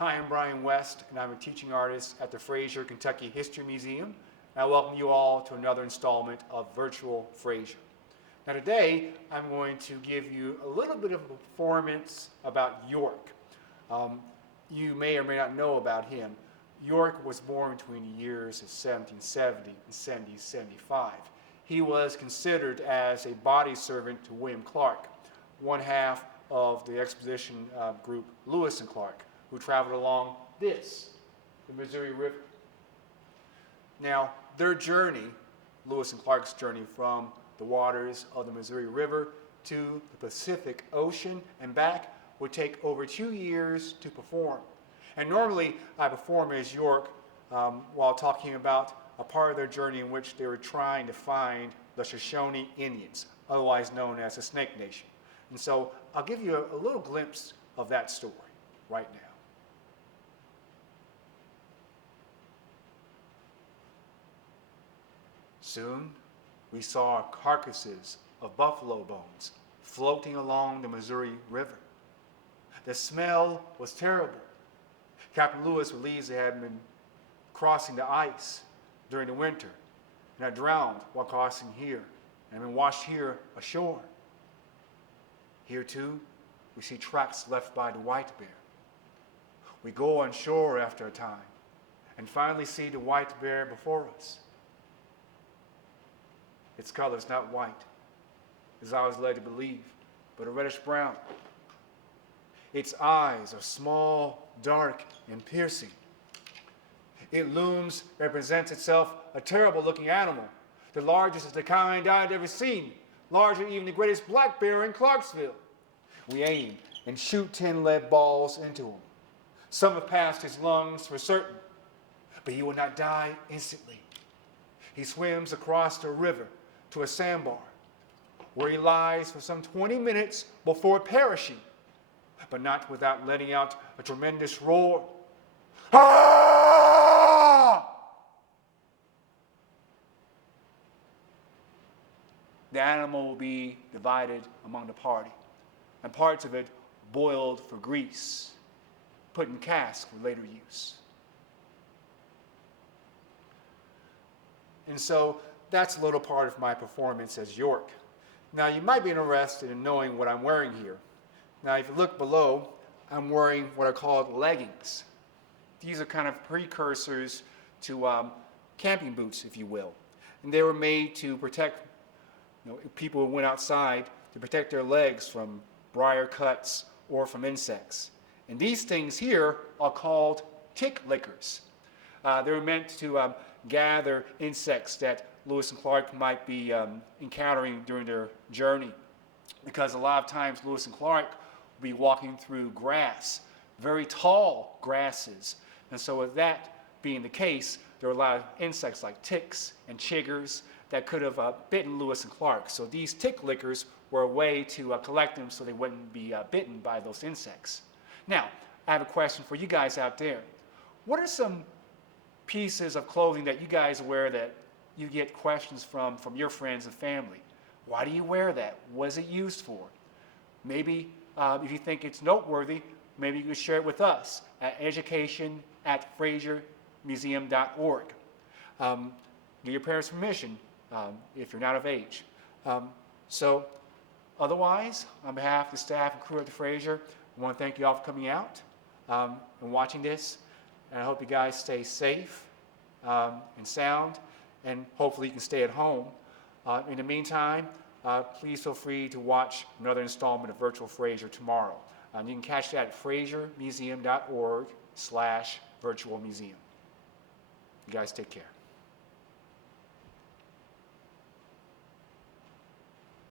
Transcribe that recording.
Hi, I'm Brian West, and I'm a teaching artist at the Fraser Kentucky History Museum. And I welcome you all to another installment of Virtual Fraser. Now today, I'm going to give you a little bit of a performance about York. You may or may not know about him. York was born between the years of 1770 and 1775. He was considered as a body servant to William Clark, one half of the expedition group Lewis and Clark, who traveled along the Missouri River. Now, their journey, Lewis and Clark's journey from the waters of the Missouri River to the Pacific Ocean and back, would take over 2 years to perform. And normally I perform as York while talking about a part of their journey in which they were trying to find the Shoshone Indians, otherwise known as the Snake Nation. And so I'll give you a little glimpse of that story right now. Soon we saw carcasses of buffalo bones floating along the Missouri River. The smell was terrible. Captain Lewis believes they had been crossing the ice during the winter and had drowned while crossing here and been washed here ashore. Here too, we see tracks left by the white bear. We go on shore after a time and finally see the white bear before us. Its color is not white, as I was led to believe, but a reddish brown. Its eyes are small, dark, and piercing. It looms, represents itself a terrible-looking animal, the largest of the kind I'd ever seen, larger than even the greatest black bear in Clarksville. We aim and shoot 10 lead balls into him. Some have passed his lungs for certain, but he will not die instantly. He swims across the river to a sandbar, where he lies for some 20 minutes before perishing, but not without letting out a tremendous roar. Ah! The animal will be divided among the party, and parts of it boiled for grease, put in casks for later use. And so that's a little part of my performance as York. Now you might be interested in knowing what I'm wearing here. Now if you look below, I'm wearing what are called leggings. These are kind of precursors to camping boots, if you will. And they were made to protect people who went outside, to protect their legs from briar cuts or from insects. And these things here are called tick lickers. They're meant to gather insects that Lewis and Clark might be encountering during their journey. Because a lot of times Lewis and Clark will be walking through grass, very tall grasses. And so with that being the case, there were a lot of insects like ticks and chiggers that could have bitten Lewis and Clark. So these tick lickers were a way to collect them so they wouldn't be bitten by those insects. Now, I have a question for you guys out there. What are some pieces of clothing that you guys wear that you get questions from your friends and family? Why do you wear that? What is it used for? Maybe if you think it's noteworthy, maybe you could share it with us at education@frasermuseum.org. Get your parents' permission if you're not of age. So otherwise, on behalf of the staff and crew at the Fraser, I want to thank you all for coming out and watching this. And I hope you guys stay safe and sound, and hopefully you can stay at home. In the meantime, please feel free to watch another installment of Virtual Fraser tomorrow. You can catch that at frasermuseum.org/virtualmuseum. You guys take care.